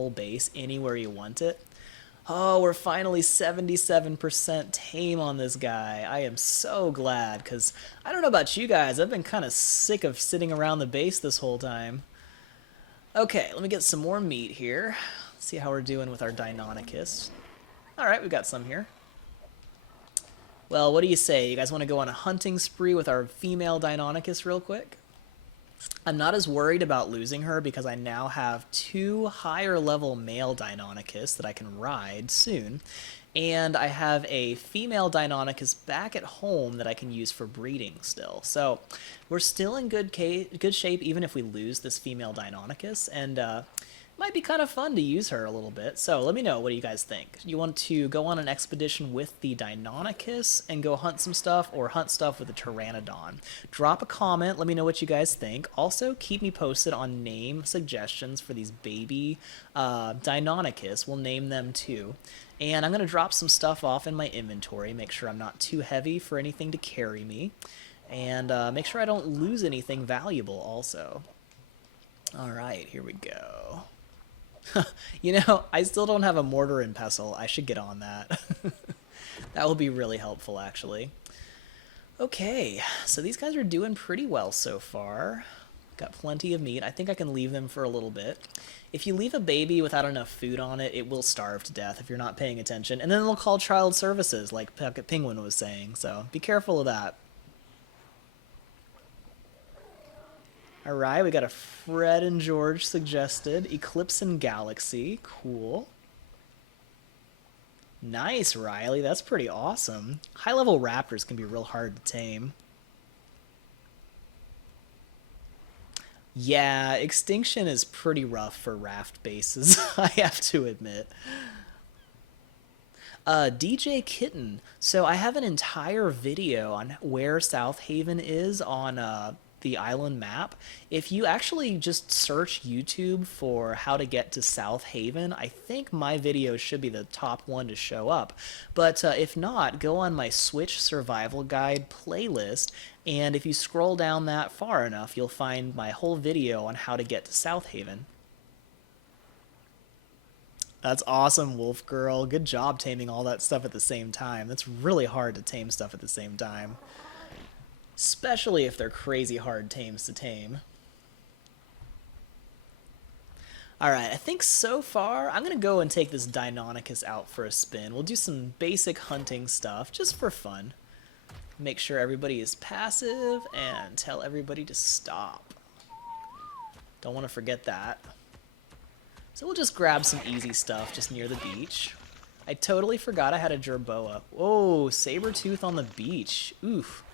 whole base anywhere you want it. Oh, we're finally 77% tame on this guy. I am so glad, because I don't know about you guys, I've been kind of sick of sitting around the base this whole time. Okay, let me get some more meat here. See how we're doing with our Deinonychus. Alright, we've got some here. Well, what do you say? You guys want to go on a hunting spree with our female Deinonychus real quick? I'm not as worried about losing her because I now have 2 higher level male Deinonychus that I can ride soon. And I have a female Deinonychus back at home that I can use for breeding still. So we're still in good shape even if we lose this female Deinonychus. And might be kind of fun to use her a little bit. So let me know, what do you guys think? You want to go on an expedition with the Deinonychus and go hunt some stuff, or hunt stuff with the Pteranodon? Drop a comment, let me know what you guys think. Also, keep me posted on name suggestions for these baby Deinonychus. We'll name them too. And I'm going to drop some stuff off in my inventory, make sure I'm not too heavy for anything to carry me. And make sure I don't lose anything valuable also. Alright, here we go. You know, I still don't have a mortar and pestle. I should get on that. That will be really helpful, actually. Okay, so these guys are doing pretty well so far. Got plenty of meat. I think I can leave them for a little bit. If you leave a baby without enough food on it, it will starve to death if you're not paying attention. And then they'll call child services, like Pocket Penguin was saying. So be careful of that. Alright, we got a Fred and George suggested. Eclipse and Galaxy. Cool. Nice, Riley. That's pretty awesome. High-level raptors can be real hard to tame. Yeah, extinction is pretty rough for raft bases, I have to admit. DJ Kitten. So I have an entire video on where South Haven is on the island map. If you actually just search YouTube for how to get to South Haven, I think my video should be the top one to show up. But if not, go on my Switch Survival Guide playlist, and if you scroll down that far enough, you'll find my whole video on how to get to South Haven. That's awesome, Wolf Girl. Good job taming all that stuff at the same time. That's really hard to tame stuff at the same time. Especially if they're crazy hard tames to tame. Alright, I think so far, I'm going to go and take this Deinonychus out for a spin. We'll do some basic hunting stuff, just for fun. Make sure everybody is passive, and tell everybody to stop. Don't want to forget that. So we'll just grab some easy stuff just near the beach. I totally forgot I had a Jerboa. Whoa, saber-tooth on the beach. Oof.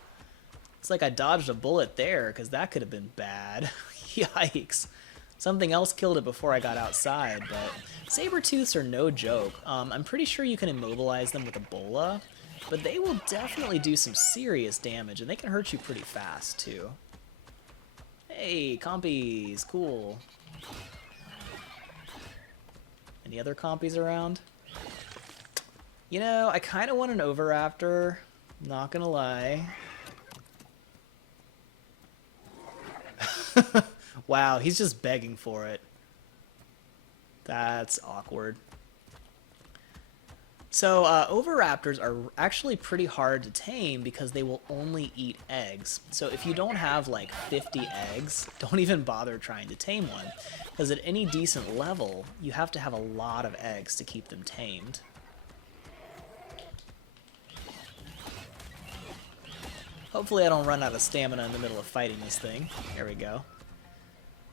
It's like I dodged a bullet there, because that could have been bad. Yikes. Something else killed it before I got outside, but saber-tooths are no joke. I'm pretty sure you can immobilize them with a bola, but they will definitely do some serious damage, and they can hurt you pretty fast, too. Hey, compies, cool. Any other compies around? You know, I kind of want an Oviraptor, not gonna lie. Wow, he's just begging for it. That's awkward. So, Oviraptors are actually pretty hard to tame because they will only eat eggs. So if you don't have like 50 eggs, don't even bother trying to tame one. Because at any decent level, you have to have a lot of eggs to keep them tamed. Hopefully I don't run out of stamina in the middle of fighting this thing. There we go.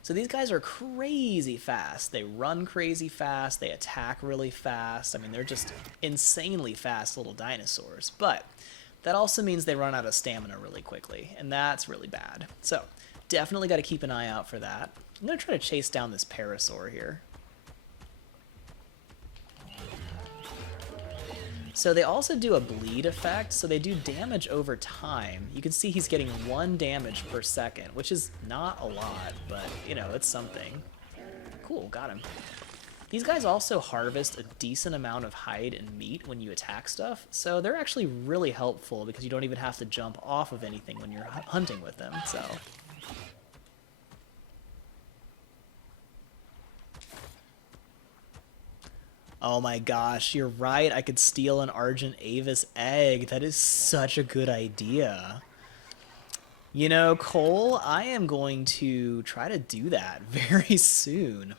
So these guys are crazy fast. They run crazy fast. They attack really fast. I mean, they're just insanely fast little dinosaurs. But that also means they run out of stamina really quickly, and that's really bad. So definitely got to keep an eye out for that. I'm going to try to chase down this parasaur here. So they also do a bleed effect, so they do damage over time. You can see he's getting 1 damage per second, which is not a lot, but, you know, it's something. Cool, got him. These guys also harvest a decent amount of hide and meat when you attack stuff, so they're actually really helpful because you don't even have to jump off of anything when you're hunting with them, so... Oh my gosh, you're right. I could steal an Argent Avis egg. That is such a good idea. You know, Cole, I am going to try to do that very soon.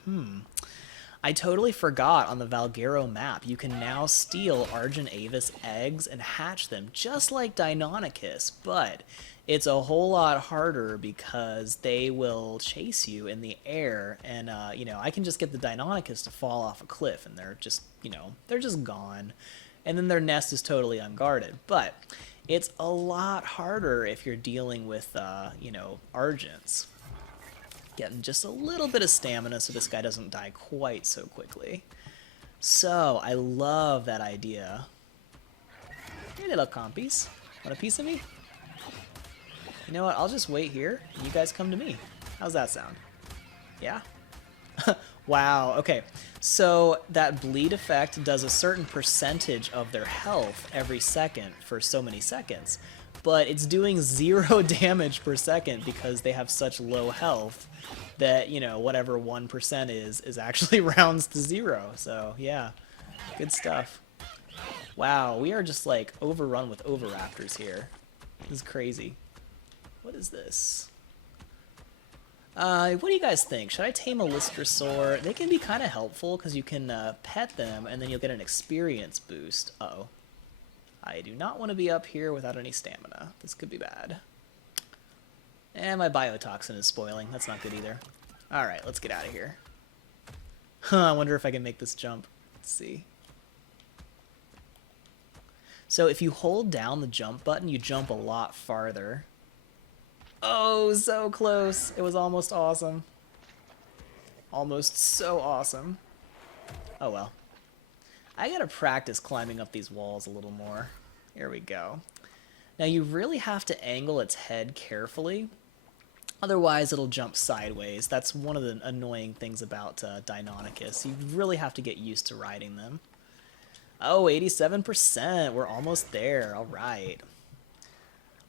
I totally forgot on the Valguero map, you can now steal Argent Avis eggs and hatch them just like Deinonychus, but it's a whole lot harder because they will chase you in the air, and I can just get the Deinonychus to fall off a cliff, and they're just, they're just gone, and then their nest is totally unguarded. But it's a lot harder if you're dealing with, Argents. Getting just a little bit of stamina so this guy doesn't die quite so quickly. So, I love that idea. Hey, little compies. Want a piece of me? You know what? I'll just wait here, and you guys come to me. How's that sound? Yeah? Wow, okay. So, that bleed effect does a certain percentage of their health every second for so many seconds. But it's doing 0 damage per second because they have such low health that, whatever 1% is actually rounds to 0. So, yeah, good stuff. Wow, we are just, like, overrun with Oviraptors here. This is crazy. What is this? What do you guys think? Should I tame a Lystrosaur? They can be kind of helpful because you can pet them and then you'll get an experience boost. Uh-oh. I do not want to be up here without any stamina. This could be bad. And my biotoxin is spoiling. That's not good either. Alright, let's get out of here. I wonder if I can make this jump. Let's see. So if you hold down the jump button, you jump a lot farther. Oh, so close. It was almost awesome. Almost so awesome. Oh well. I gotta practice climbing up these walls a little more. Here we go. Now you really have to angle its head carefully, otherwise it'll jump sideways. That's one of the annoying things about Deinonychus. You really have to get used to riding them. Oh, 87%. We're almost there. Alright.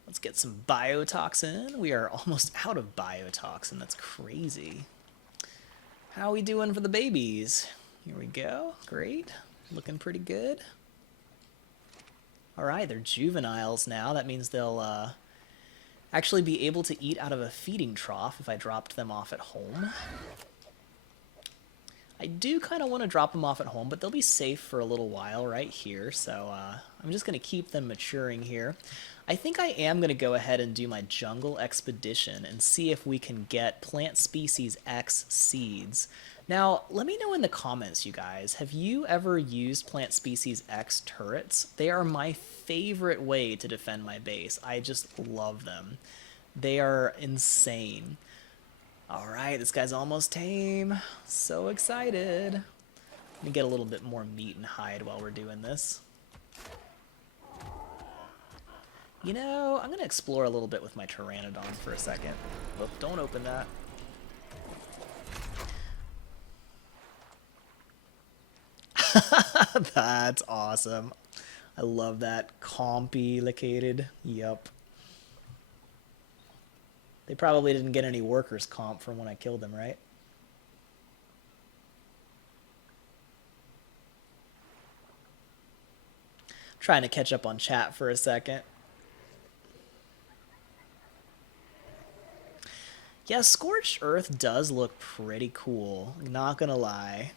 Let's get some biotoxin. We are almost out of biotoxin. That's crazy. How are we doing for the babies? Here we go. Great. Looking pretty good. Alright, they're juveniles now. That means they'll actually be able to eat out of a feeding trough if I dropped them off at home. I do kind of want to drop them off at home, but they'll be safe for a little while right here, so I'm just going to keep them maturing here. I think I am going to go ahead and do my jungle expedition and see if we can get plant species X seeds. Now, let me know in the comments, you guys, have you ever used plant species X turrets? They are my favorite way to defend my base. I just love them. They are insane. Alright, this guy's almost tame. So excited. Let me get a little bit more meat and hide while we're doing this. You know, I'm going to explore a little bit with my Pteranodon for a second. Oh, don't open that. That's awesome. I love that. Complicated. Yup. They probably didn't get any workers' comp from when I killed them, right? Trying to catch up on chat for a second. Yeah, Scorched Earth does look pretty cool. Not gonna lie.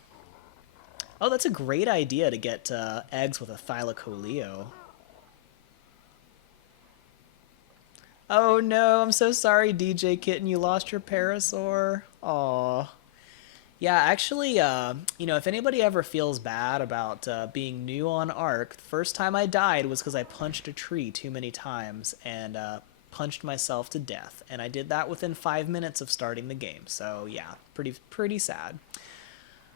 Oh, that's a great idea to get eggs with a Thylacoleo. Oh no, I'm so sorry, DJ Kitten, you lost your Parasaur. Aww. Yeah, actually, if anybody ever feels bad about being new on Ark, the first time I died was because I punched a tree too many times and punched myself to death. And I did that within 5 minutes of starting the game. So yeah, pretty sad.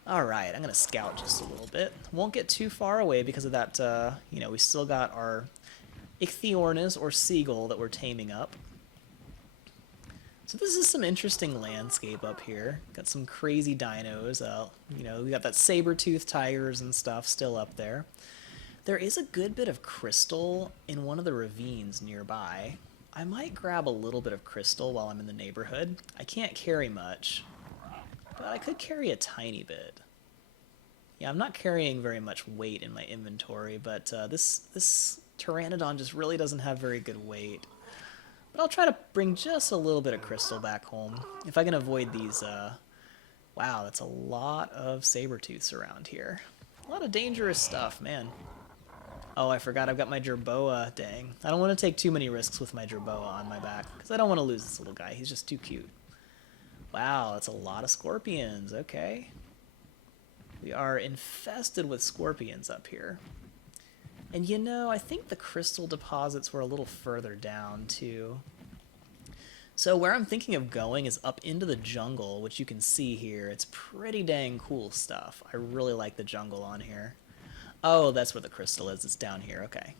Alright, I'm going to scout just a little bit. Won't get too far away because of that, we still got our Ichthyornis or seagull that we're taming up. So this is some interesting landscape up here. Got some crazy dinos. We got that saber-toothed tigers and stuff still up there. There is a good bit of crystal in one of the ravines nearby. I might grab a little bit of crystal while I'm in the neighborhood. I can't carry much, but I could carry a tiny bit. Yeah, I'm not carrying very much weight in my inventory, but this Pteranodon just really doesn't have very good weight. But I'll try to bring just a little bit of crystal back home. If I can avoid these, wow, that's a lot of saber-tooths around here. A lot of dangerous stuff, man. Oh, I forgot I've got my Jerboa, dang. I don't want to take too many risks with my Jerboa on my back, because I don't want to lose this little guy. He's just too cute. Wow, that's a lot of scorpions, okay. We are infested with scorpions up here. And you know, I think the crystal deposits were a little further down, too. So where I'm thinking of going is up into the jungle, which you can see here. It's pretty dang cool stuff. I really like the jungle on here. Oh, that's where the crystal is. It's down here. Okay.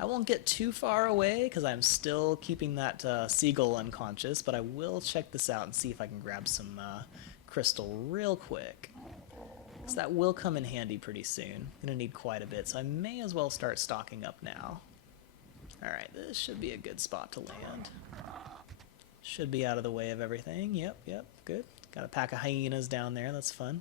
I won't get too far away because I'm still keeping that seagull unconscious, but I will check this out and see if I can grab some crystal real quick. So that will come in handy pretty soon. Gonna need quite a bit, so I may as well start stocking up now. Alright, this should be a good spot to land. Should be out of the way of everything. Yep, good. Got a pack of hyenas down there, that's fun.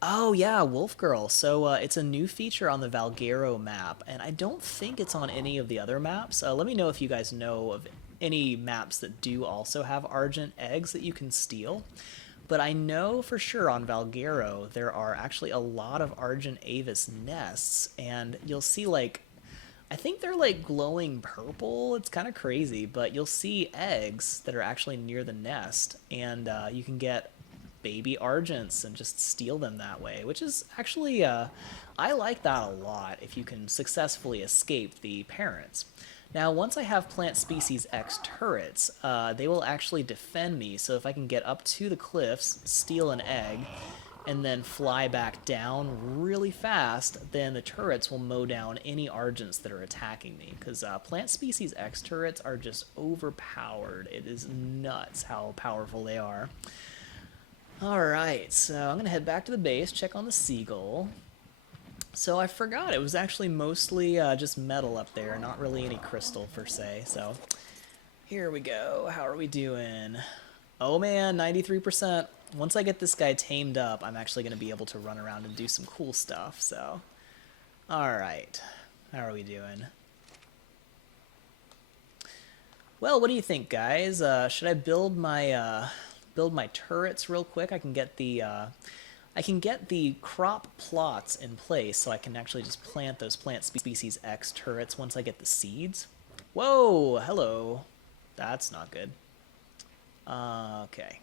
Oh yeah, Wolf Girl. So it's a new feature on the Valguero map, and I don't think it's on any of the other maps. Let me know if you guys know of any maps that do also have Argent eggs that you can steal. But I know for sure on Valguero there are actually a lot of Argent Avis nests, and you'll see like, I think they're like glowing purple. It's kind of crazy, but you'll see eggs that are actually near the nest, and you can get baby Argents and just steal them that way, which is actually, I like that a lot if you can successfully escape the parents. Now, once I have Plant Species X turrets, they will actually defend me, so if I can get up to the cliffs, steal an egg, and then fly back down really fast, then the turrets will mow down any Argents that are attacking me, because Plant Species X turrets are just overpowered. It is nuts how powerful they are. Alright, so I'm going to head back to the base, check on the seagull. So I forgot, it was actually mostly just metal up there, not really any crystal per se, so here we go. How are we doing? Oh man, 93%. Once I get this guy tamed up, I'm actually going to be able to run around and do some cool stuff, so. Alright, how are we doing? Well, what do you think, guys? Should I build my turrets real quick? I can get the crop plots in place, so I can actually just plant those Plant Species X turrets once I get the seeds. Whoa, hello. That's not good. Okay.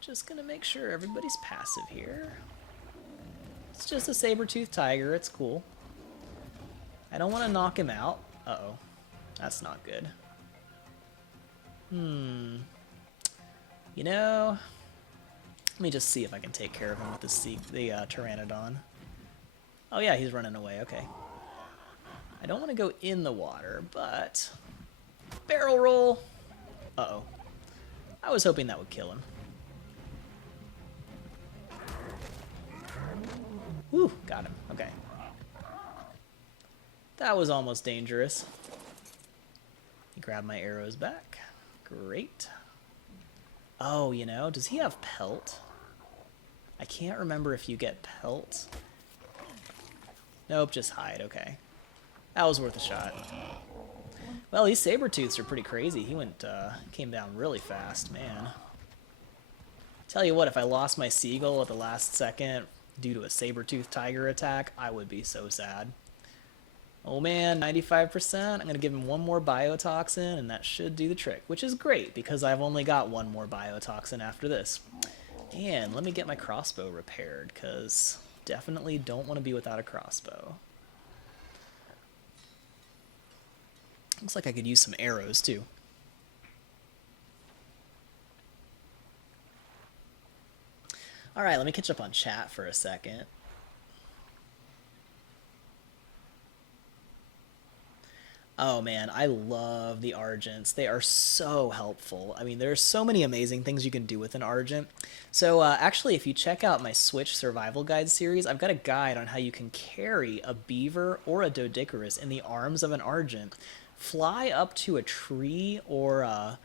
Just gonna make sure everybody's passive here. It's just a saber-toothed tiger, it's cool. I don't want to knock him out. Uh-oh. That's not good. You know, let me just see if I can take care of him with the Pteranodon. Oh yeah, he's running away, okay. I don't want to go in the water, but... Barrel roll! Uh-oh. I was hoping that would kill him. Whew, got him, okay. That was almost dangerous. Grab my arrows back. Great. Oh, you know, does he have pelt? I can't remember if you get pelt. Nope, just hide, okay. That was worth a shot. Well, these saber-tooths are pretty crazy. He came down really fast, man. Tell you what, if I lost my seagull at the last second due to a saber-toothed tiger attack, I would be so sad. Oh man, 95%. I'm going to give him one more biotoxin, and that should do the trick, which is great, because I've only got one more biotoxin after this. And let me get my crossbow repaired, because definitely don't want to be without a crossbow. Looks like I could use some arrows, too. Alright, let me catch up on chat for a second. Oh man, I love the Argents. They are so helpful. I mean, there's so many amazing things you can do with an Argent. So actually, if you check out my Switch Survival Guide series, I've got a guide on how you can carry a beaver or a Doedicurus in the arms of an Argent, fly up to a tree, or,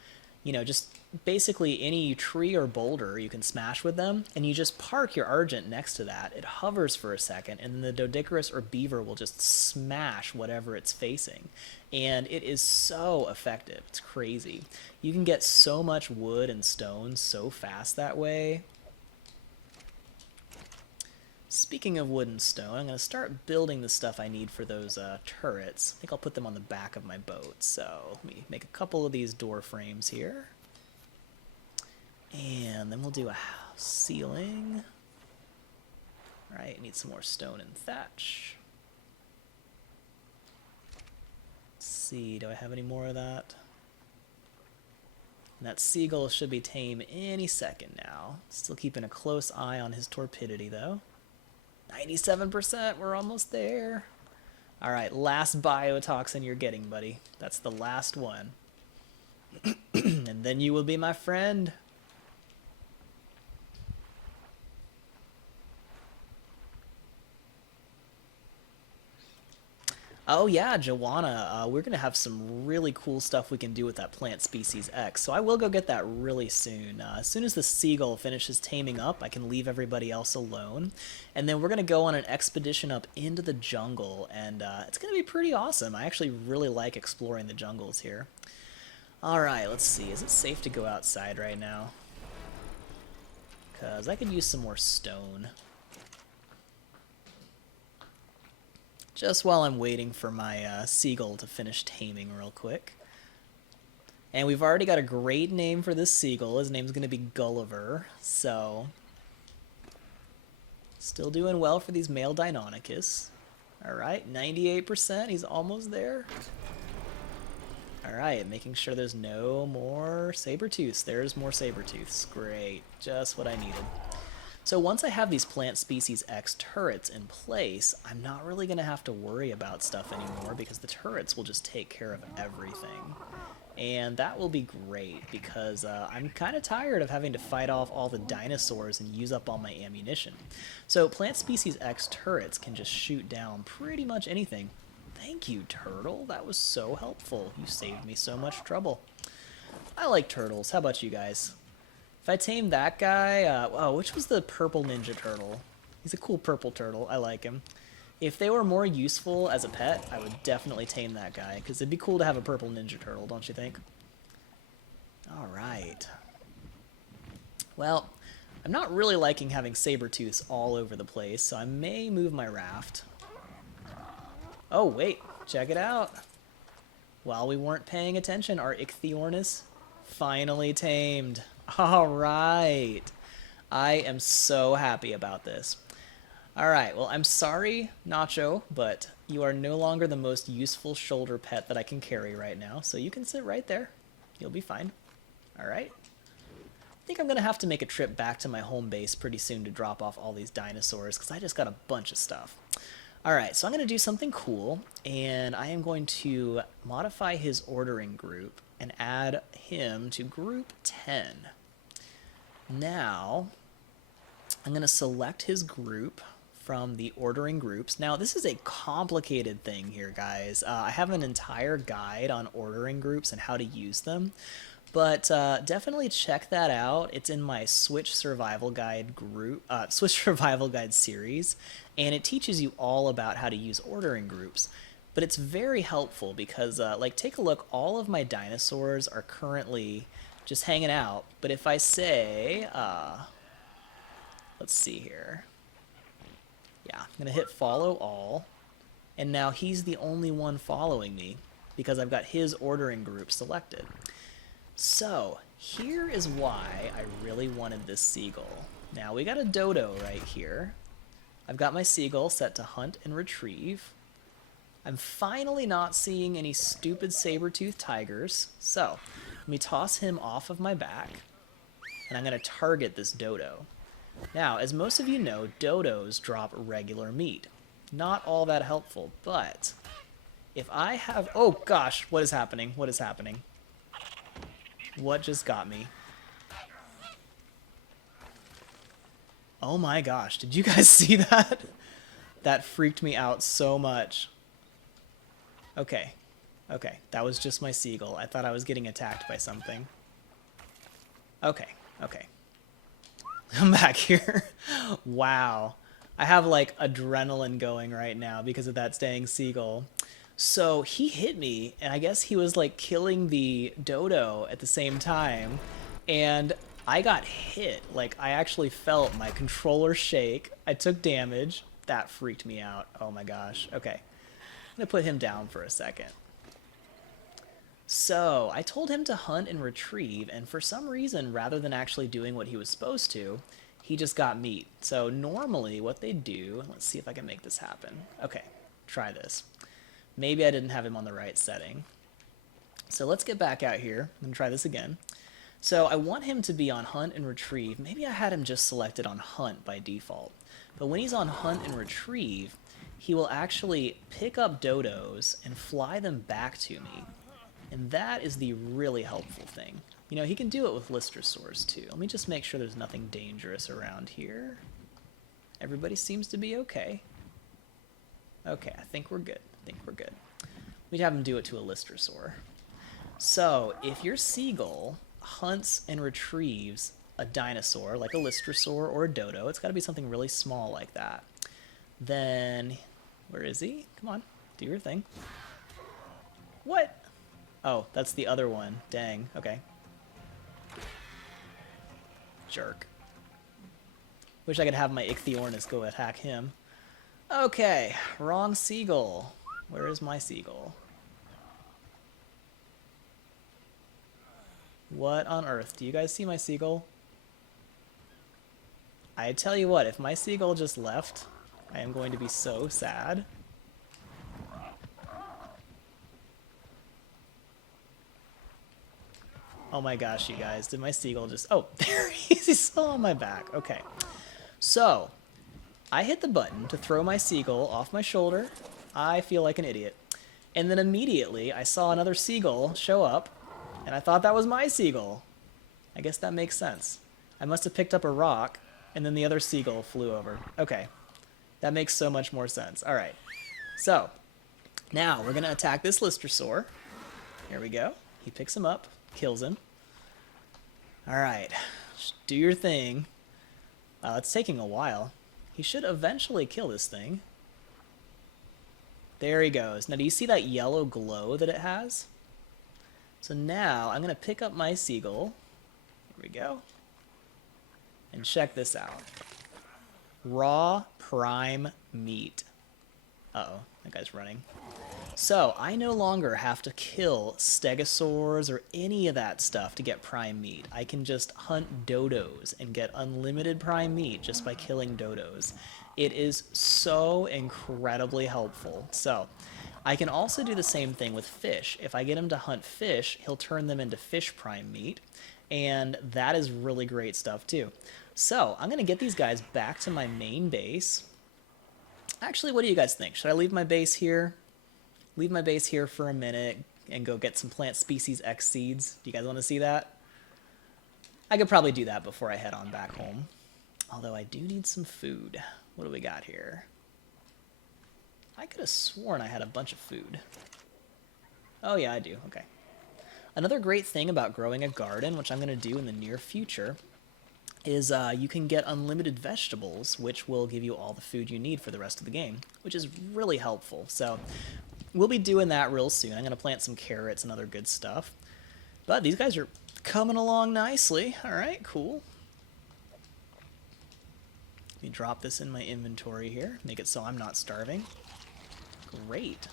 you know, just basically any tree or boulder you can smash with them, and you just park your Argent next to that. It hovers for a second, and then the Doedicurus or beaver will just smash whatever it's facing. And it is so effective. It's crazy. You can get so much wood and stone so fast that way. Speaking of wood and stone, I'm going to start building the stuff I need for those turrets. I think I'll put them on the back of my boat. So let me make a couple of these door frames here. And then we'll do a ceiling. All right, need some more stone and thatch. Let's see, do I have any more of that? And that seagull should be tame any second now. Still keeping a close eye on his torpidity, though. 97%, we're almost there. All right, last biotoxin you're getting, buddy. That's the last one. And then you will be my friend. Oh yeah, Joanna, we're going to have some really cool stuff we can do with that plant species X, so I will go get that really soon. As soon as the seagull finishes taming up, I can leave everybody else alone, and then we're going to go on an expedition up into the jungle, and it's going to be pretty awesome. I actually really like exploring the jungles here. Alright, let's see, is it safe to go outside right now? Because I could use some more stone. Just while I'm waiting for my seagull to finish taming real quick. And we've already got a great name for this seagull. His name's going to be Gulliver. So, still doing well for these male Deinonychus. Alright, 98%. He's almost there. Alright, making sure there's no more saber-tooths. There's more saber-tooths. Great. Just what I needed. So once I have these plant species X turrets in place, I'm not really going to have to worry about stuff anymore because the turrets will just take care of everything. And that will be great because I'm kind of tired of having to fight off all the dinosaurs and use up all my ammunition. So plant species X turrets can just shoot down pretty much anything. Thank you, turtle. That was so helpful. You saved me so much trouble. I like turtles. How about you guys? If I tame that guy, oh, which was the purple ninja turtle? He's a cool purple turtle. I like him. If they were more useful as a pet, I would definitely tame that guy, because it'd be cool to have a purple ninja turtle, don't you think? Alright. Well, I'm not really liking having saber-tooths all over the place, so I may move my raft. Oh, wait. Check it out. While we weren't paying attention, our Ichthyornis finally tamed. Alright. I am so happy about this. Alright, well, I'm sorry, Nacho, but you are no longer the most useful shoulder pet that I can carry right now, so you can sit right there. You'll be fine. Alright. I think I'm going to have to make a trip back to my home base pretty soon to drop off all these dinosaurs, because I just got a bunch of stuff. Alright, so I'm going to do something cool, and I am going to modify his ordering group and add him to group 10. Now, I'm going to select his group from the ordering groups. Now, this is a complicated thing here, guys. I have an entire guide on ordering groups and how to use them, but definitely check that out. It's in my Switch Survival Guide group, Switch Survival Guide series, and it teaches you all about how to use ordering groups. But it's very helpful because, like, take a look. All of my dinosaurs are currently just hanging out. But if I say, let's see here. Yeah, I'm going to hit follow all. And now he's the only one following me because I've got his ordering group selected. So here is why I really wanted this seagull. Now we got a dodo right here. I've got my seagull set to hunt and retrieve. I'm finally not seeing any stupid saber-toothed tigers, so let me toss him off of my back, and I'm going to target this dodo. Now, as most of you know, dodos drop regular meat. Not all that helpful, but if I have... Oh gosh, what is happening? What is happening? What just got me? Oh my gosh, did you guys see that? That freaked me out so much. Okay, that was just my seagull. I thought I was getting attacked by something. Okay, okay. I'm back here. Wow. I have like adrenaline going right now because of that staying seagull. So he hit me, and I guess he was like killing the dodo at the same time. And I got hit. Like, I actually felt my controller shake. I took damage. That freaked me out. Oh my gosh. Okay. I'm going to put him down for a second. So, I told him to hunt and retrieve, and for some reason, rather than actually doing what he was supposed to, he just got meat. So, normally, what they do... Let's see if I can make this happen. Okay, try this. Maybe I didn't have him on the right setting. So, let's get back out here. I'm going to try this again. So, I want him to be on hunt and retrieve. Maybe I had him just selected on hunt by default. But when he's on hunt and retrieve, he will actually pick up dodos and fly them back to me. And that is the really helpful thing. You know, he can do it with Listersaurs too. Let me just make sure there's nothing dangerous around here. Everybody seems to be okay. Okay, I think we're good. We'd have him do it to a Listersaur. So, if your seagull hunts and retrieves a dinosaur, like a Listersaur or a dodo, it's got to be something really small like that. Then, where is he? Come on, do your thing. What? Oh, that's the other one. Dang. Okay. Jerk. Wish I could have my Ichthyornis go attack him. Okay. Wrong seagull. Where is my seagull? What on earth? Do you guys see my seagull? I tell you what, if my seagull just left, I am going to be so sad. Oh my gosh, you guys, did my seagull just... Oh, there he is, he's still on my back. Okay. So, I hit the button to throw my seagull off my shoulder. I feel like an idiot. And then immediately, I saw another seagull show up, and I thought that was my seagull. I guess that makes sense. I must have picked up a rock, and then the other seagull flew over. Okay. That makes so much more sense. All right. So, now we're going to attack this Listersaur. Here we go. He picks him up. Kills him. Alright, do your thing. It's taking a while. He should eventually kill this thing. There he goes. Now, do you see that yellow glow that it has? So now, I'm going to pick up my seagull. Here we go. And check this out. Raw prime meat. Uh-oh, that guy's running. So, I no longer have to kill stegosaurs or any of that stuff to get prime meat. I can just hunt dodos and get unlimited prime meat just by killing dodos. It is so incredibly helpful. So, I can also do the same thing with fish. If I get him to hunt fish, he'll turn them into fish prime meat, and that is really great stuff too. So, I'm going to get these guys back to my main base. Actually, what do you guys think? Should I leave my base here? Leave my base here for a minute and go get some plant species X seeds. Do you guys want to see that? I could probably do that before I head on back home. Although I do need some food. What do we got here? I could have sworn I had a bunch of food. Oh yeah, I do. Okay. Another great thing about growing a garden, which I'm going to do in the near future, is you can get unlimited vegetables, which will give you all the food you need for the rest of the game, which is really helpful. So we'll be doing that real soon. I'm going to plant some carrots and other good stuff. But these guys are coming along nicely. All right, cool. Let me drop this in my inventory here, make it so I'm not starving. Great.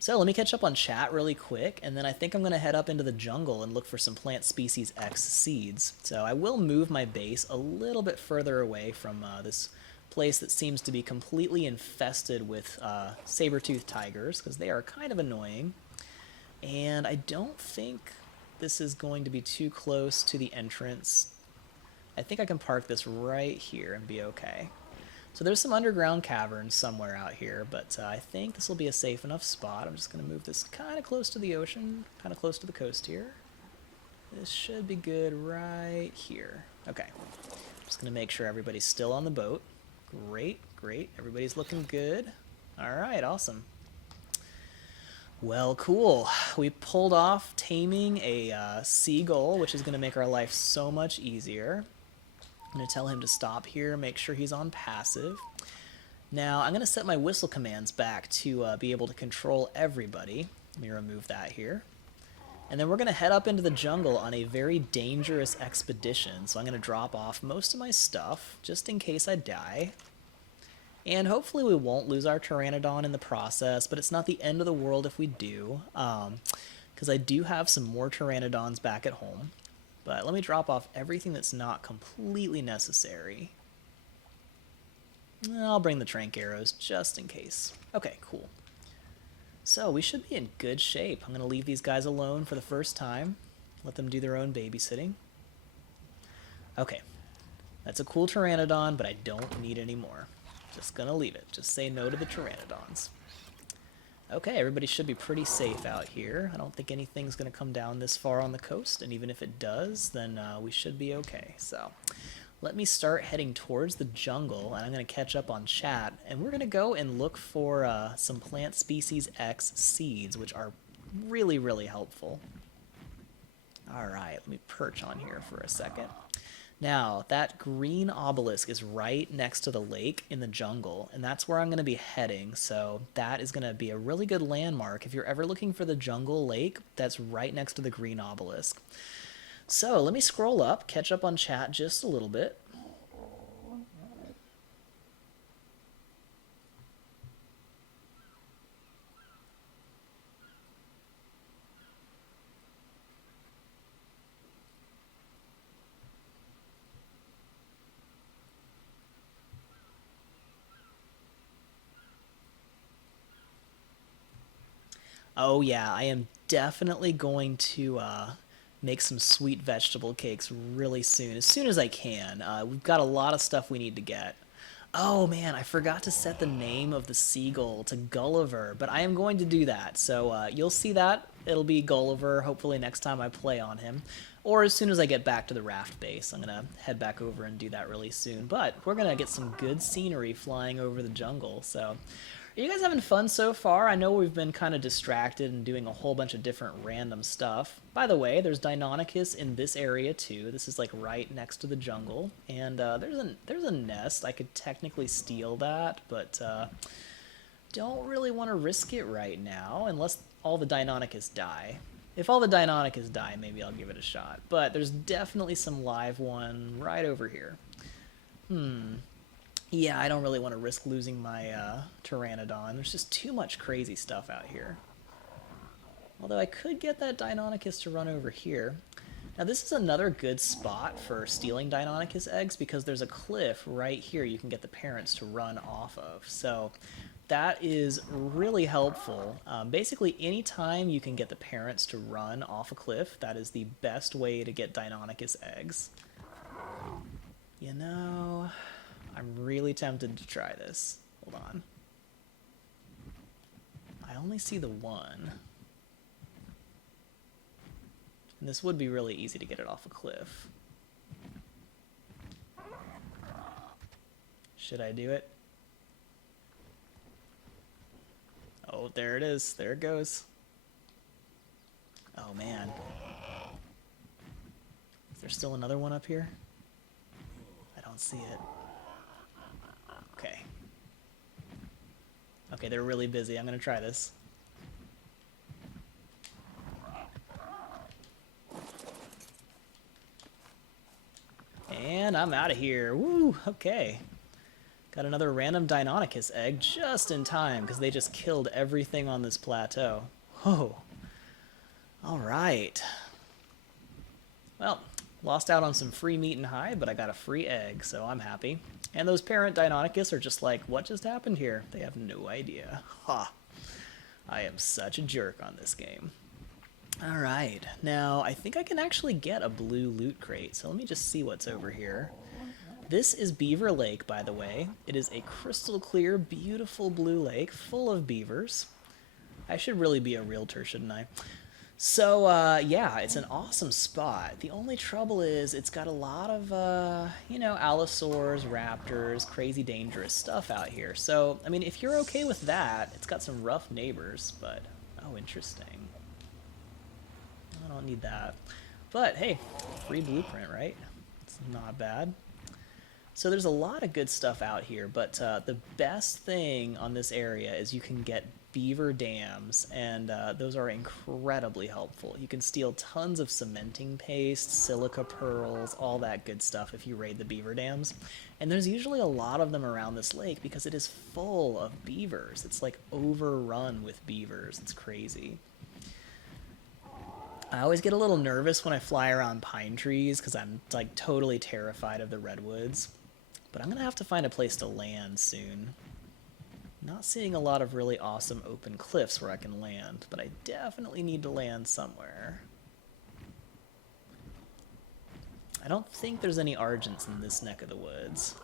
So let me catch up on chat really quick, and then I think I'm going to head up into the jungle and look for some plant species X seeds. So I will move my base a little bit further away from this place that seems to be completely infested with saber-toothed tigers, because they are kind of annoying. And I don't think this is going to be too close to the entrance. I think I can park this right here and be okay. So there's some underground caverns somewhere out here, but I think this will be a safe enough spot. I'm just going to move this kind of close to the ocean, kind of close to the coast here. This should be good right here. Okay. Just going to make sure everybody's still on the boat. Great, great. Everybody's looking good. All right, awesome. Well, cool. We pulled off taming a seagull, which is going to make our life so much easier. I'm going to tell him to stop here, make sure he's on passive. Now, I'm going to set my whistle commands back to be able to control everybody. Let me remove that here. And then we're going to head up into the jungle on a very dangerous expedition. So I'm going to drop off most of my stuff, just in case I die. And hopefully we won't lose our Pteranodon in the process, but it's not the end of the world if we do, because I do have some more Pteranodons back at home. But let me drop off everything that's not completely necessary. I'll bring the trank arrows just in case. Okay, cool. So we should be in good shape. I'm going to leave these guys alone for the first time. Let them do their own babysitting. Okay, that's a cool Pteranodon, but I don't need any more. Just gonna leave it. Just say no to the Pteranodons. Okay, everybody should be pretty safe out here. I don't think anything's gonna come down this far on the coast, and even if it does, then we should be okay. So let me start heading towards the jungle, and I'm gonna catch up on chat, and we're gonna go and look for some plant species X seeds, which are really, really helpful. Alright, let me perch on here for a second. Now, that green obelisk is right next to the lake in the jungle, and that's where I'm going to be heading, so that is going to be a really good landmark. If you're ever looking for the jungle lake, that's right next to the green obelisk. So, let me scroll up, catch up on chat just a little bit. Oh yeah, I am definitely going to make some sweet vegetable cakes really soon as I can. We've got a lot of stuff we need to get. Oh man, I forgot to set the name of the seagull to Gulliver, but I am going to do that. So you'll see that. It'll be Gulliver, hopefully next time I play on him. Or as soon as I get back to the raft base. I'm going to head back over and do that really soon. But we're going to get some good scenery flying over the jungle, so are you guys having fun so far? I know we've been kind of distracted and doing a whole bunch of different random stuff. By the way, there's Deinonychus in this area too. This is like right next to the jungle. And there's a nest. I could technically steal that, but don't really want to risk it right now unless all the Deinonychus die. If all the Deinonychus die, maybe I'll give it a shot. But there's definitely some live one right over here. Yeah, I don't really want to risk losing my Pteranodon. There's just too much crazy stuff out here. Although I could get that Deinonychus to run over here. Now this is another good spot for stealing Deinonychus eggs because there's a cliff right here you can get the parents to run off of. So that is really helpful. Basically, anytime you can get the parents to run off a cliff, that is the best way to get Deinonychus eggs. You know, I'm really tempted to try this. Hold on. I only see the one. And this would be really easy to get it off a cliff. Should I do it? Oh, there it is. There it goes. Oh, man. Is there still another one up here? I don't see it. Okay. Okay, they're really busy. I'm gonna try this. And I'm out of here. Woo, okay. Got another random Deinonychus egg just in time, because they just killed everything on this plateau. Whoa. Alright. Well, lost out on some free meat and hide, but I got a free egg, so I'm happy. And those parent Deinonychus are just like, what just happened here? They have no idea. Ha! I am such a jerk on this game. Alright, now I think I can actually get a blue loot crate, so let me just see what's over here. This is Beaver Lake, by the way. It is a crystal clear, beautiful blue lake full of beavers. I should really be a realtor, shouldn't I? So, yeah, it's an awesome spot. The only trouble is it's got a lot of, you know, allosaurs, raptors, crazy dangerous stuff out here. So, I mean, if you're okay with that, it's got some rough neighbors, but... Oh, interesting. I don't need that. But hey, free blueprint, right? It's not bad. So there's a lot of good stuff out here, but the best thing on this area is you can get beaver dams, and those are incredibly helpful. You can steal tons of cementing paste, silica pearls, all that good stuff if you raid the beaver dams. And there's usually a lot of them around this lake because it is full of beavers. It's like overrun with beavers. It's crazy. I always get a little nervous when I fly around pine trees because I'm like totally terrified of the redwoods. But I'm going to have to find a place to land soon. Not seeing a lot of really awesome open cliffs where I can land, but I definitely need to land somewhere. I don't think there's any Argents in this neck of the woods.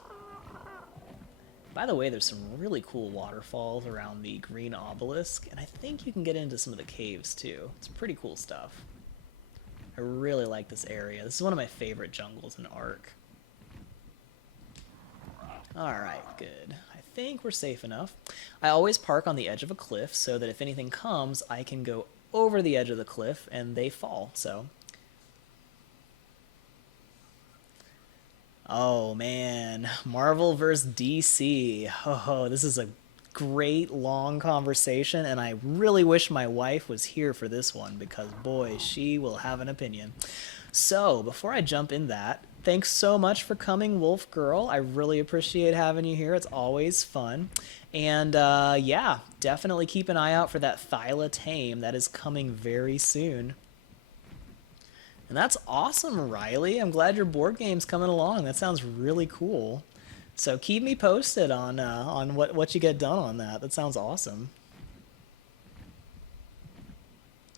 By the way, there's some really cool waterfalls around the green obelisk, and I think you can get into some of the caves too. It's pretty cool stuff. I really like this area. This is one of my favorite jungles in Ark. Alright, good. I think we're safe enough. I always park on the edge of a cliff so that if anything comes, I can go over the edge of the cliff and they fall, so. Oh man, Marvel vs. DC. Oh, this is a great long conversation, and I really wish my wife was here for this one because boy, she will have an opinion. So, before I jump in that, thanks so much for coming, Wolf Girl. I really appreciate having you here. It's always fun. And yeah, definitely keep an eye out for that Thyla tame. That is coming very soon. And that's awesome, Riley. I'm glad your board game's coming along. That sounds really cool. So keep me posted on what you get done on that. That sounds awesome.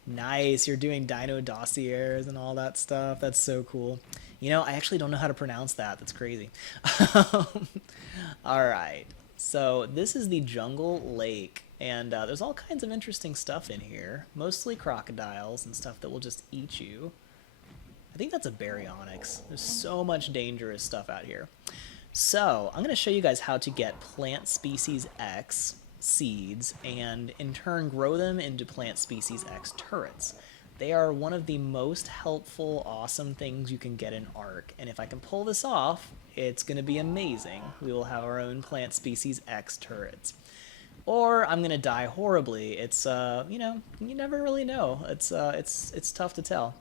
Nice, you're doing dino dossiers and all that stuff. That's so cool. You know, I actually don't know how to pronounce that. That's crazy. All right, so this is the Jungle Lake, and there's all kinds of interesting stuff in here. Mostly crocodiles and stuff that will just eat you. I think that's a baryonyx. There's so much dangerous stuff out here. So I'm going to show you guys how to get plant species X seeds and in turn grow them into plant species X turrets. They are one of the most helpful, awesome things you can get in Ark, and if I can pull this off, it's going to be amazing. We will have our own plant species X turrets. Or I'm going to die horribly. It's, you know, you never really know. It's tough to tell.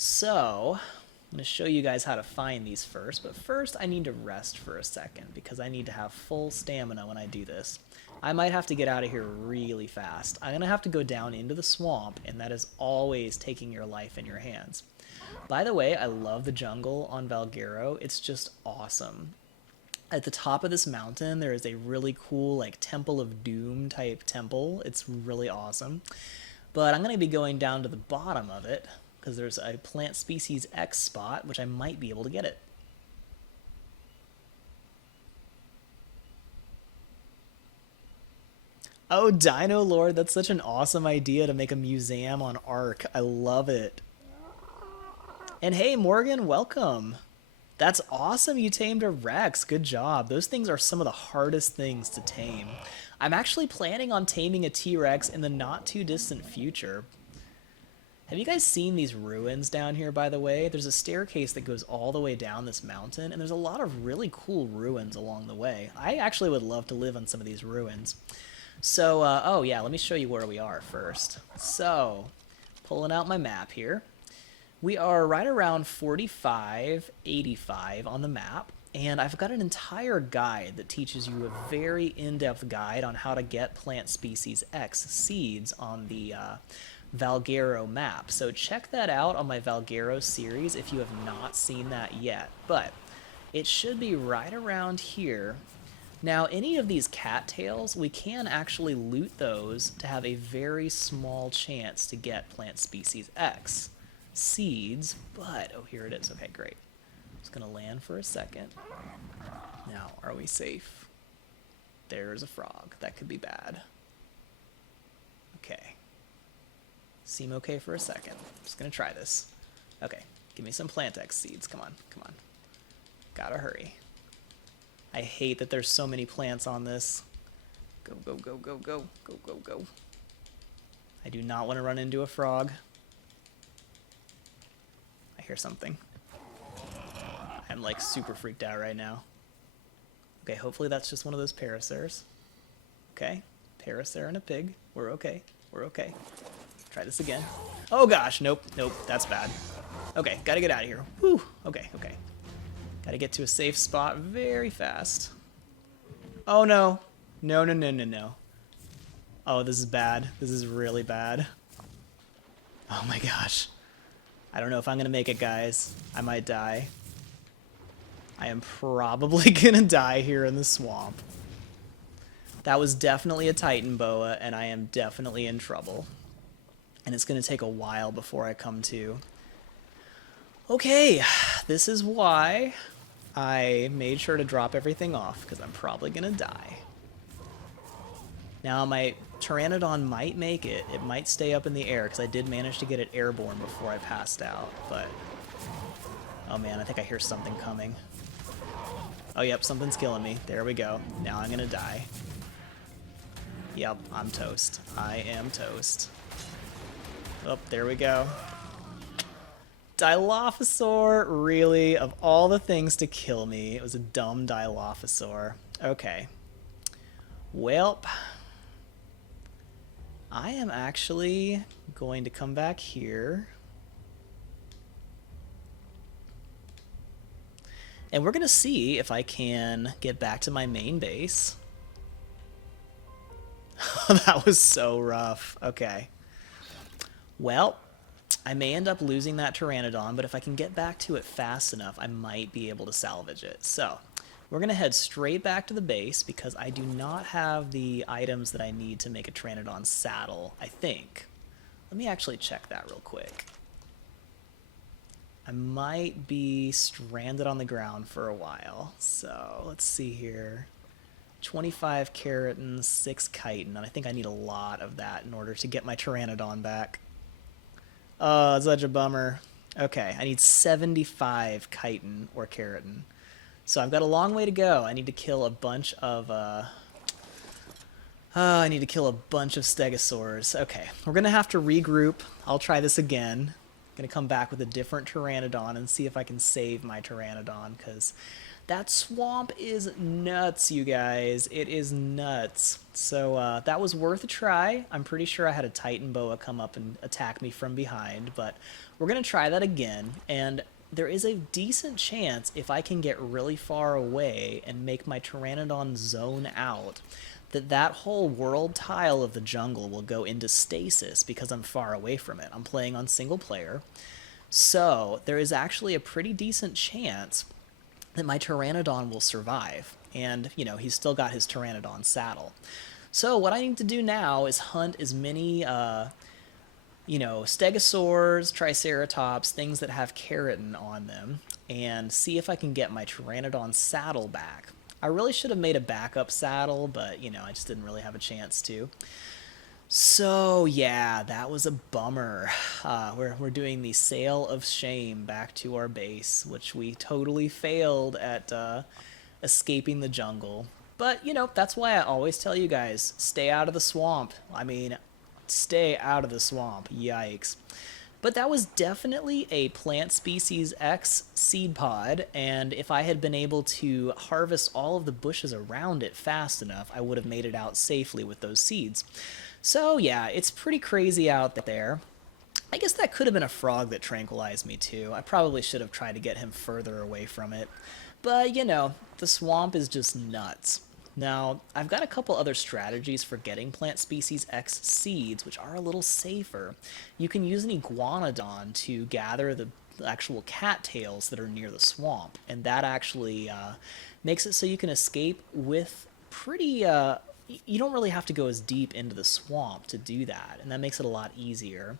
So, I'm going to show you guys how to find these first, but first I need to rest for a second because I need to have full stamina when I do this. I might have to get out of here really fast. I'm going to have to go down into the swamp, and that is always taking your life in your hands. By the way, I love the jungle on Valguero. It's just awesome. At the top of this mountain, there is a really cool, like, Temple of Doom type temple. It's really awesome. But I'm going to be going down to the bottom of it because there's a plant species X spot, which I might be able to get it. Oh, Dino Lord, that's such an awesome idea to make a museum on Ark. I love it. And hey, Morgan, welcome. That's awesome you tamed a Rex. Good job. Those things are some of the hardest things to tame. I'm actually planning on taming a T-Rex in the not too distant future. Have you guys seen these ruins down here, by the way? There's a staircase that goes all the way down this mountain, and there's a lot of really cool ruins along the way. I actually would love to live on some of these ruins. So, oh yeah, let me show you where we are first. So, pulling out my map here. We are right around 4585 on the map, and I've got an entire guide that teaches you a very in-depth guide on how to get plant species X seeds on the Valguero map. So check that out on my Valguero series if you have not seen that yet. But it should be right around here. Now, any of these cattails, we can actually loot those to have a very small chance to get plant species X seeds, but, oh, here it is. Okay, great. Just gonna land for a second. Now, are we safe? There's a frog. That could be bad. Okay. Seem okay for a second. Just gonna try this. Okay, give me some plant X seeds. Come on, come on. Gotta hurry. I hate that there's so many plants on this. Go, go, go, go, go, go, go, go. I do not want to run into a frog. I hear something. I'm like super freaked out right now. Okay, hopefully that's just one of those paracers. Okay, paracer and a pig. We're okay. We're okay. Try this again. Oh gosh, nope, nope, that's bad. Okay, gotta get out of here. Whew, okay, okay. Gotta get to a safe spot very fast. Oh no. No, no, no, no, no. Oh, this is bad. This is really bad. Oh my gosh. I don't know if I'm gonna make it, guys. I might die. I am probably gonna die here in the swamp. That was definitely a Titan boa, and I am definitely in trouble. And it's gonna take a while before I come to. Okay, this is why I made sure to drop everything off, because I'm probably gonna die. Now my Pteranodon might make it. It might stay up in the air, because I did manage to get it airborne before I passed out, but... Oh man, I think I hear something coming. Oh yep, something's killing me. There we go. Now I'm gonna die. Yep, I'm toast. I am toast. Oh, there we go. Dilophosaur, really? Of all the things to kill me, it was a dumb Dilophosaur. Okay. Welp. I am actually going to come back here. And we're going to see if I can get back to my main base. That was so rough. Okay. Well, I may end up losing that Pteranodon, but if I can get back to it fast enough, I might be able to salvage it. So, we're going to head straight back to the base because I do not have the items that I need to make a Pteranodon saddle, I think. Let me actually check that real quick. I might be stranded on the ground for a while. So, let's see here. 25 keratin, 6 chitin, and I think I need a lot of that in order to get my Pteranodon back. Oh, it's such a bummer. Okay, I need 75 chitin or keratin. So I've got a long way to go. I need to kill a bunch of stegosaurs. Okay, we're gonna have to regroup. I'll try this again. Gonna come back with a different Pteranodon and see if I can save my Pteranodon, because that swamp is nuts, you guys. It is nuts. So that was worth a try. I'm pretty sure I had a Titan boa come up and attack me from behind, but we're going to try that again. And there is a decent chance, if I can get really far away and make my Pteranodon zone out, that whole world tile of the jungle will go into stasis because I'm far away from it. I'm playing on single player. So there is actually a pretty decent chance that my Pteranodon will survive. And, you know, he's still got his Pteranodon saddle. So what I need to do now is hunt as many, stegosaurs, triceratops, things that have keratin on them, and see if I can get my Pteranodon saddle back. I really should have made a backup saddle, but, you know, I just didn't really have a chance to. So, yeah, that was a bummer. We're doing the Sail of Shame back to our base, which we totally failed at escaping the jungle. But, you know, that's why I always tell you guys, stay out of the swamp. I mean, stay out of the swamp. Yikes. But that was definitely a Plant Species X seed pod, and if I had been able to harvest all of the bushes around it fast enough, I would have made it out safely with those seeds. So yeah, it's pretty crazy out there. I guess that could have been a frog that tranquilized me too. I probably should have tried to get him further away from it. But, you know, the swamp is just nuts. Now, I've got a couple other strategies for getting Plant Species X seeds, which are a little safer. You can use an iguanodon to gather the actual cattails that are near the swamp, and that actually makes it so you can escape with pretty... you don't really have to go as deep into the swamp to do that, and that makes it a lot easier.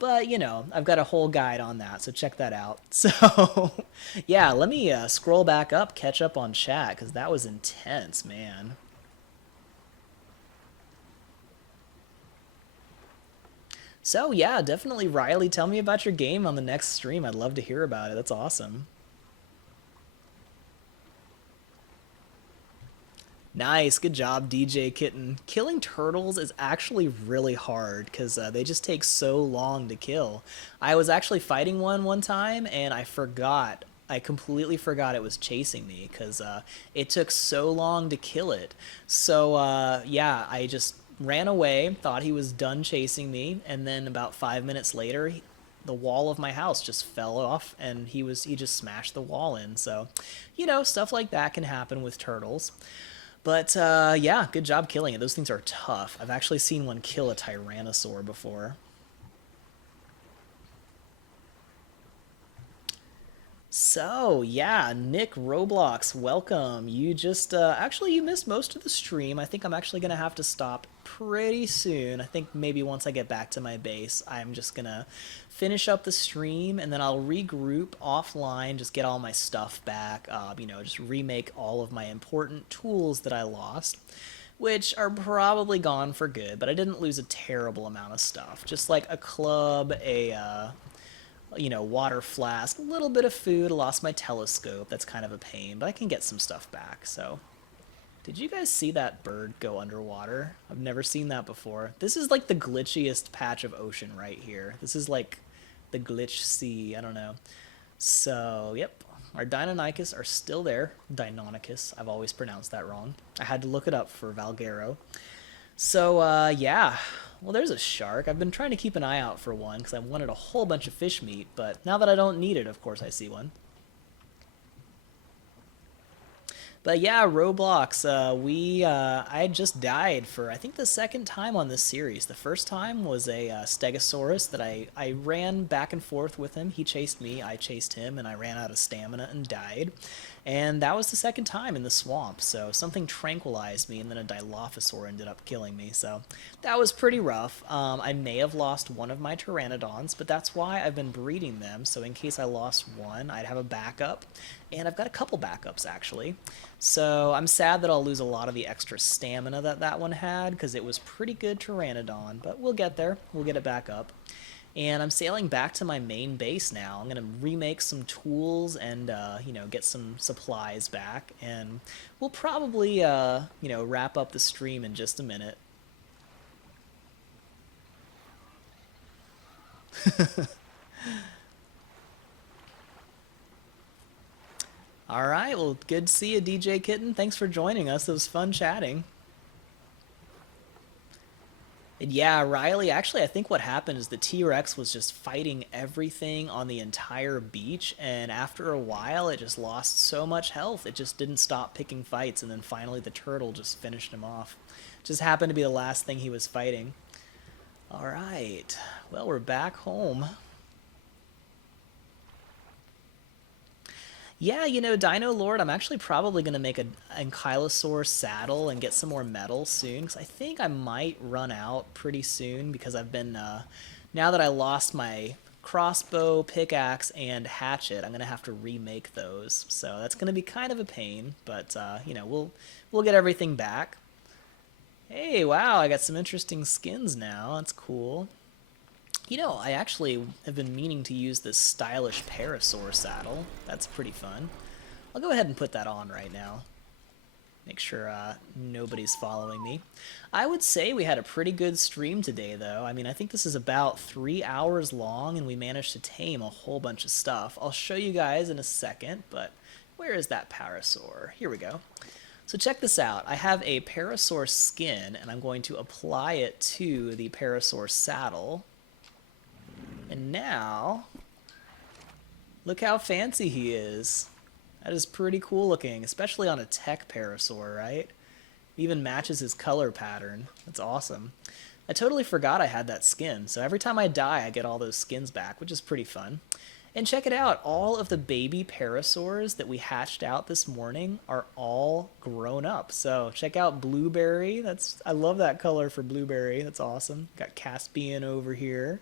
But, you know, I've got a whole guide on that, so check that out. So, yeah, let me scroll back up, catch up on chat, because that was intense, man. So, yeah, definitely, Riley, tell me about your game on the next stream. I'd love to hear about it. That's awesome. Nice, good job, DJ Kitten. Killing turtles is actually really hard because they just take so long to kill. I was actually fighting one time and I forgot. I completely forgot it was chasing me because it took so long to kill it. So yeah, I just ran away, thought he was done chasing me, and then about 5 minutes later, the wall of my house just fell off and he just smashed the wall in. So, stuff like that can happen with turtles. But yeah, good job killing it. Those things are tough. I've actually seen one kill a tyrannosaur before. So, yeah, Nick Roblox, welcome. You just, actually, you missed most of the stream. I think I'm actually going to have to stop pretty soon. I think maybe once I get back to my base, I'm just going to finish up the stream and then I'll regroup offline, just get all my stuff back, just remake all of my important tools that I lost, which are probably gone for good, but I didn't lose a terrible amount of stuff. Just like a club, water flask, a little bit of food. I lost my telescope. That's kind of a pain, but I can get some stuff back. So, did you guys see that bird go underwater? I've never seen that before. This is like the glitchiest patch of ocean right here. This is like the glitch sea. I don't know. So, yep. Our Deinonychus are still there. Deinonychus. I've always pronounced that wrong. I had to look it up for Valguero. So, yeah. Well, there's a shark. I've been trying to keep an eye out for one because I wanted a whole bunch of fish meat, but now that I don't need it, of course I see one. But yeah, Roblox, I just died for, I think, the second time on this series. The first time was a Stegosaurus that I ran back and forth with him. He chased me, I chased him, and I ran out of stamina and died. And that was the second time in the swamp, so something tranquilized me, and then a Dilophosaur ended up killing me, so that was pretty rough. I may have lost one of my Pteranodons, but that's why I've been breeding them, so in case I lost one, I'd have a backup, and I've got a couple backups, actually. So I'm sad that I'll lose a lot of the extra stamina that one had, because it was pretty good Pteranodon, but we'll get there. We'll get it back up. And I'm sailing back to my main base now. I'm going to remake some tools and, get some supplies back. And we'll probably, wrap up the stream in just a minute. All right, well, good to see you, DJ Kitten. Thanks for joining us. It was fun chatting. And yeah, Riley, actually, I think what happened is the T-Rex was just fighting everything on the entire beach, and after a while, it just lost so much health. It just didn't stop picking fights, and then finally the turtle just finished him off. Just happened to be the last thing he was fighting. All right, well, we're back home. Yeah, Dino Lord, I'm actually probably going to make an Ankylosaur saddle and get some more metal soon, because I think I might run out pretty soon, because I've been, now that I lost my crossbow, pickaxe, and hatchet, I'm going to have to remake those, so that's going to be kind of a pain, but, we'll get everything back. Hey, wow, I got some interesting skins now, that's cool. I actually have been meaning to use this stylish Parasaur saddle. That's pretty fun. I'll go ahead and put that on right now. Make sure nobody's following me. I would say we had a pretty good stream today, though. I mean, I think this is about 3 hours long, and we managed to tame a whole bunch of stuff. I'll show you guys in a second, but where is that Parasaur? Here we go. So check this out. I have a Parasaur skin, and I'm going to apply it to the Parasaur saddle. And now, look how fancy he is. That is pretty cool looking, especially on a tech Parasaur, right? It even matches his color pattern. That's awesome. I totally forgot I had that skin, so every time I die, I get all those skins back, which is pretty fun. And check it out, all of the baby Parasaurs that we hatched out this morning are all grown up. So check out Blueberry. I love that color for Blueberry. That's awesome. Got Caspian over here.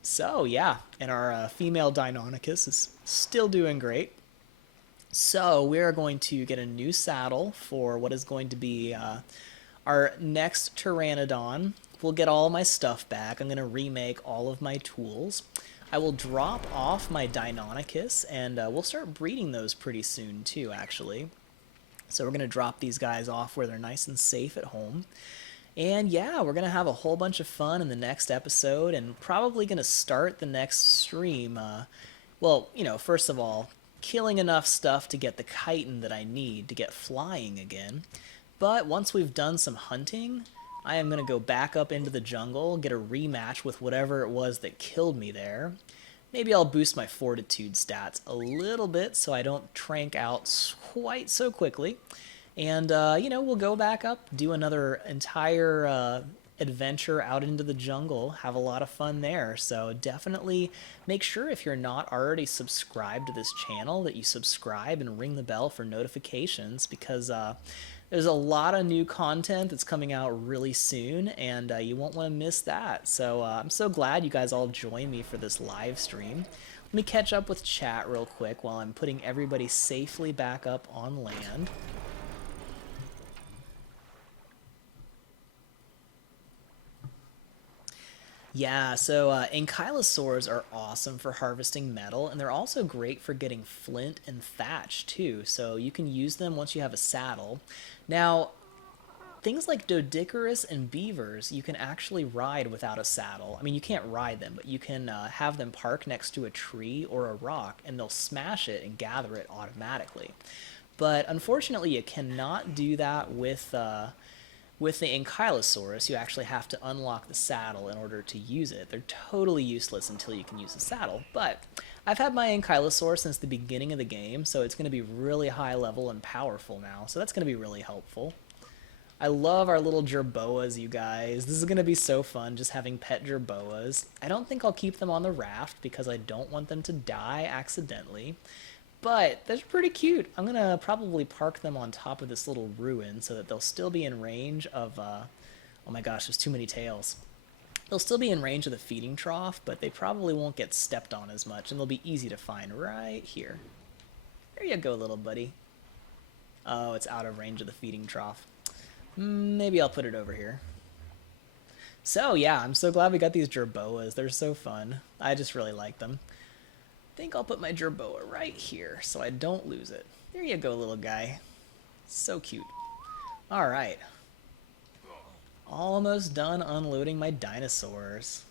So, yeah, and our female Deinonychus is still doing great. So, we are going to get a new saddle for what is going to be our next Pteranodon. We'll get all my stuff back. I'm going to remake all of my tools. I will drop off my Deinonychus, and we'll start breeding those pretty soon, too, actually. So we're going to drop these guys off where they're nice and safe at home. And yeah, we're going to have a whole bunch of fun in the next episode, and probably going to start the next stream. Well, first of all, killing enough stuff to get the chitin that I need to get flying again. But once we've done some hunting, I am going to go back up into the jungle, get a rematch with whatever it was that killed me there. Maybe I'll boost my fortitude stats a little bit so I don't trank out quite so quickly. And, we'll go back up, do another entire adventure out into the jungle, have a lot of fun there. So definitely make sure, if you're not already subscribed to this channel, that you subscribe and ring the bell for notifications, because there's a lot of new content that's coming out really soon, and you won't want to miss that. So I'm so glad you guys all joined me for this live stream. Let me catch up with chat real quick while I'm putting everybody safely back up on land. Yeah, so ankylosaurs are awesome for harvesting metal, and they're also great for getting flint and thatch too, so you can use them once you have a saddle. Now, things like Dodicarus and beavers, you can actually ride without a saddle. I mean, you can't ride them, but you can have them park next to a tree or a rock, and they'll smash it and gather it automatically. But unfortunately, you cannot do that with the Ankylosaurus. You actually have to unlock the saddle in order to use it. They're totally useless until you can use the saddle. But I've had my Ankylosaur since the beginning of the game, so it's going to be really high level and powerful now. So that's going to be really helpful. I love our little Jerboas, you guys. This is going to be so fun, just having pet Jerboas. I don't think I'll keep them on the raft because I don't want them to die accidentally. But they're pretty cute. I'm going to probably park them on top of this little ruin so that they'll still be in range of... oh my gosh, there's too many tails. They'll still be in range of the feeding trough, but they probably won't get stepped on as much, and they'll be easy to find right here. There you go, little buddy. Oh, it's out of range of the feeding trough. Maybe I'll put it over here. So yeah, I'm so glad we got these Jerboas. They're so fun. I just really like them. I think I'll put my Jerboa right here so I don't lose it. There you go, little guy. So cute. Alright. Almost done unloading my dinosaurs.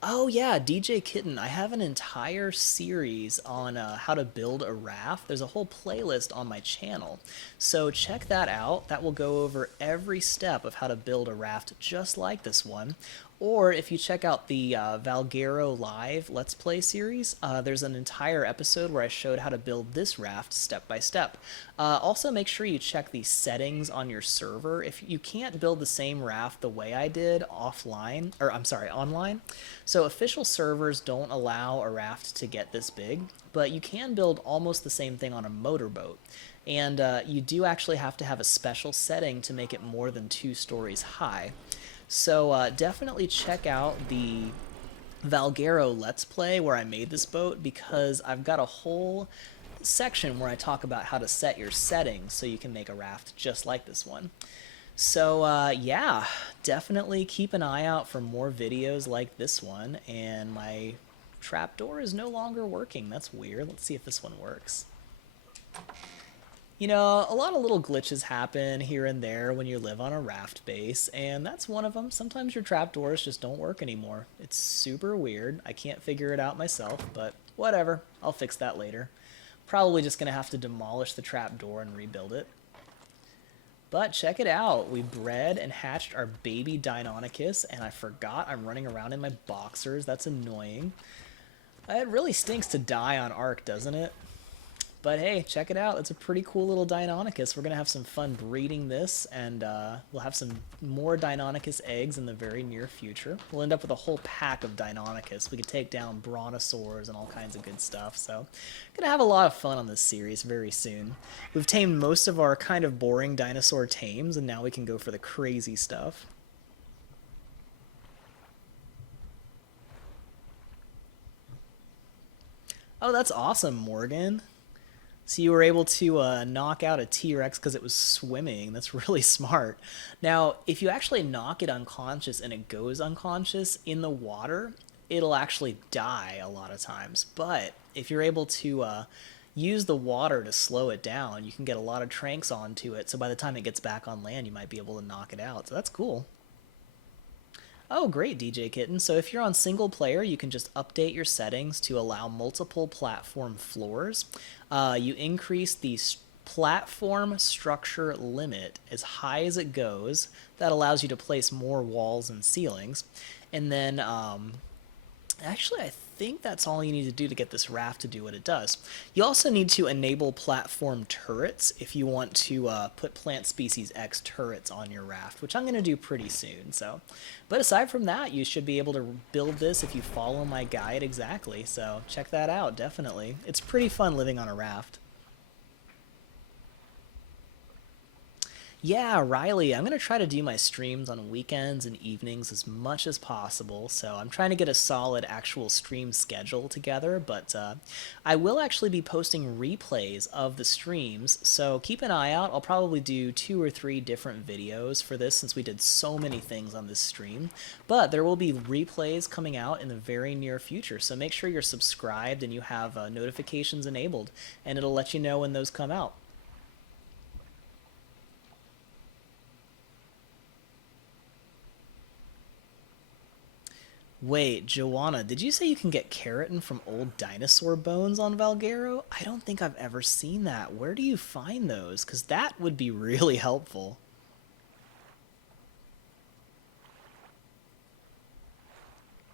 Oh yeah, DJ Kitten, I have an entire series on how to build a raft. There's a whole playlist on my channel, so check that out. That will go over every step of how to build a raft just like this one. Or if you check out the Valguero Live Let's Play series, there's an entire episode where I showed how to build this raft step by step. Also, make sure you check the settings on your server. If you can't build the same raft the way I did offline, or I'm sorry, online, so official servers don't allow a raft to get this big, but you can build almost the same thing on a motorboat. And you do actually have to have a special setting to make it more than 2 stories high. So definitely check out the Valguero Let's Play where I made this boat, because I've got a whole section where I talk about how to set your settings so you can make a raft just like this one. So yeah, definitely keep an eye out for more videos like this one. And my trapdoor is no longer working. That's weird. Let's see if this one works. You know, a lot of little glitches happen here and there when you live on a raft base, and that's one of them. Sometimes your trapdoors just don't work anymore. It's super weird. I can't figure it out myself, but whatever. I'll fix that later. Probably just going to have to demolish the trapdoor and rebuild it. But check it out. We bred and hatched our baby Deinonychus, and I forgot I'm running around in my boxers. That's annoying. It really stinks to die on Ark, doesn't it? But hey, check it out. It's a pretty cool little Deinonychus. We're going to have some fun breeding this, and we'll have some more Deinonychus eggs in the very near future. We'll end up with a whole pack of Deinonychus. We could take down brontosaurs and all kinds of good stuff. So, going to have a lot of fun on this series very soon. We've tamed most of our kind of boring dinosaur tames, and now we can go for the crazy stuff. Oh, that's awesome, Morgan. So you were able to knock out a T-Rex because it was swimming. That's really smart. Now, if you actually knock it unconscious and it goes unconscious in the water, it'll actually die a lot of times. But if you're able to use the water to slow it down. You can get a lot of tranks onto it, so by the time it gets back on land, you might be able to knock it out. So that's cool. Oh, great, DJ Kitten. So if you're on single player, you can just update your settings to allow multiple platform floors. You increase the platform structure limit as high as it goes. That allows you to place more walls and ceilings. And then actually, I think that's all you need to do to get this raft to do what it does. You also need to enable platform turrets if you want to put plant species X turrets on your raft, which I'm going to do pretty soon. So, but aside from that, you should be able to build this if you follow my guide exactly. So check that out, definitely. It's pretty fun living on a raft. Yeah, Riley, I'm going to try to do my streams on weekends and evenings as much as possible. So I'm trying to get a solid actual stream schedule together, but I will actually be posting replays of the streams. So keep an eye out. I'll probably do 2 or 3 different videos for this since we did so many things on this stream. But there will be replays coming out in the very near future. So make sure you're subscribed and you have notifications enabled, and it'll let you know when those come out. Wait, Joanna, did you say you can get keratin from old dinosaur bones on Valguero? I don't think I've ever seen that. Where do you find those? Because that would be really helpful.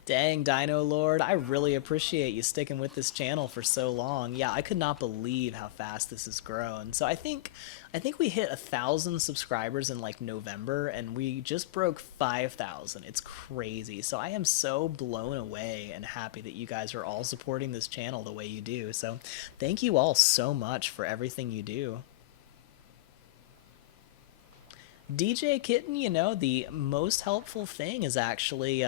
Dang, Dino Lord, I really appreciate you sticking with this channel for so long. Yeah, I could not believe how fast this has grown. So I think we hit 1,000 subscribers in like November, and we just broke 5,000. It's crazy. So I am so blown away and happy that you guys are all supporting this channel the way you do. So thank you all so much for everything you do. DJ Kitten, the most helpful thing is actually,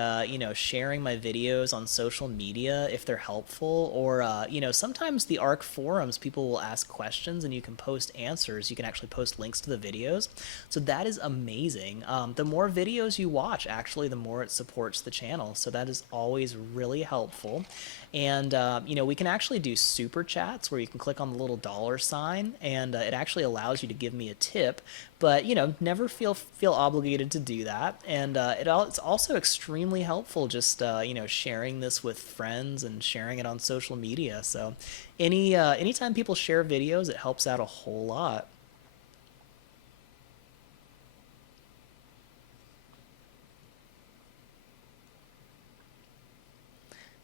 sharing my videos on social media if they're helpful, or, sometimes the Ark forums, people will ask questions and you can post answers. You can actually post links to the videos. So that is amazing. The more videos you watch, actually, the more it supports the channel. So that is always really helpful. And, we can actually do super chats where you can click on the little dollar sign, and it actually allows you to give me a tip. But, never feel obligated to do that. And it's also extremely helpful just, sharing this with friends and sharing it on social media. So anytime people share videos, it helps out a whole lot.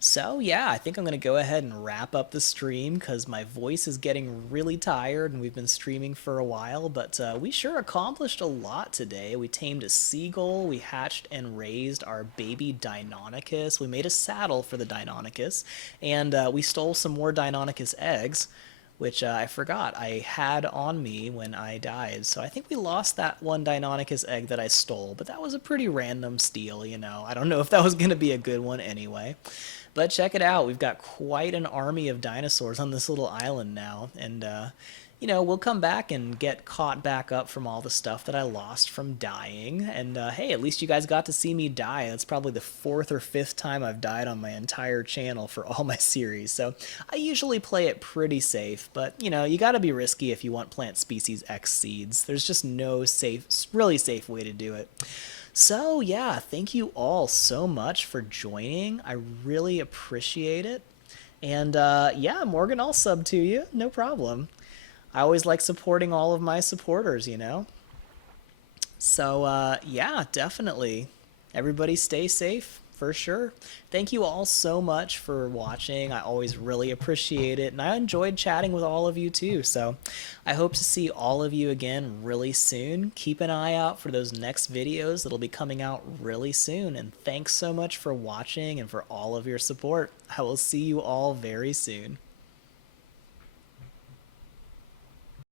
So yeah, I think I'm going to go ahead and wrap up the stream because my voice is getting really tired and we've been streaming for a while, but we sure accomplished a lot today. We tamed a seagull, we hatched and raised our baby Deinonychus, we made a saddle for the Deinonychus, and we stole some more Deinonychus eggs, which I forgot I had on me when I died. So I think we lost that one Deinonychus egg that I stole, but that was a pretty random steal, I don't know if that was going to be a good one anyway. But check it out, we've got quite an army of dinosaurs on this little island now, and we'll come back and get caught back up from all the stuff that I lost from dying. And hey, at least you guys got to see me die. That's probably the 4th or 5th time I've died on my entire channel for all my series. So I usually play it pretty safe, but you got to be risky if you want plant species X seeds. There's just no really safe way to do it. So yeah, thank you all so much for joining. I really appreciate it. And yeah, Morgan, I'll sub to you. No problem. I always like supporting all of my supporters. So, yeah, definitely. Everybody stay safe, for sure. Thank you all so much for watching. I always really appreciate it, and I enjoyed chatting with all of you too. So I hope to see all of you again really soon. Keep an eye out for those next videos that'll be coming out really soon, and thanks so much for watching and for all of your support. I will see you all very soon.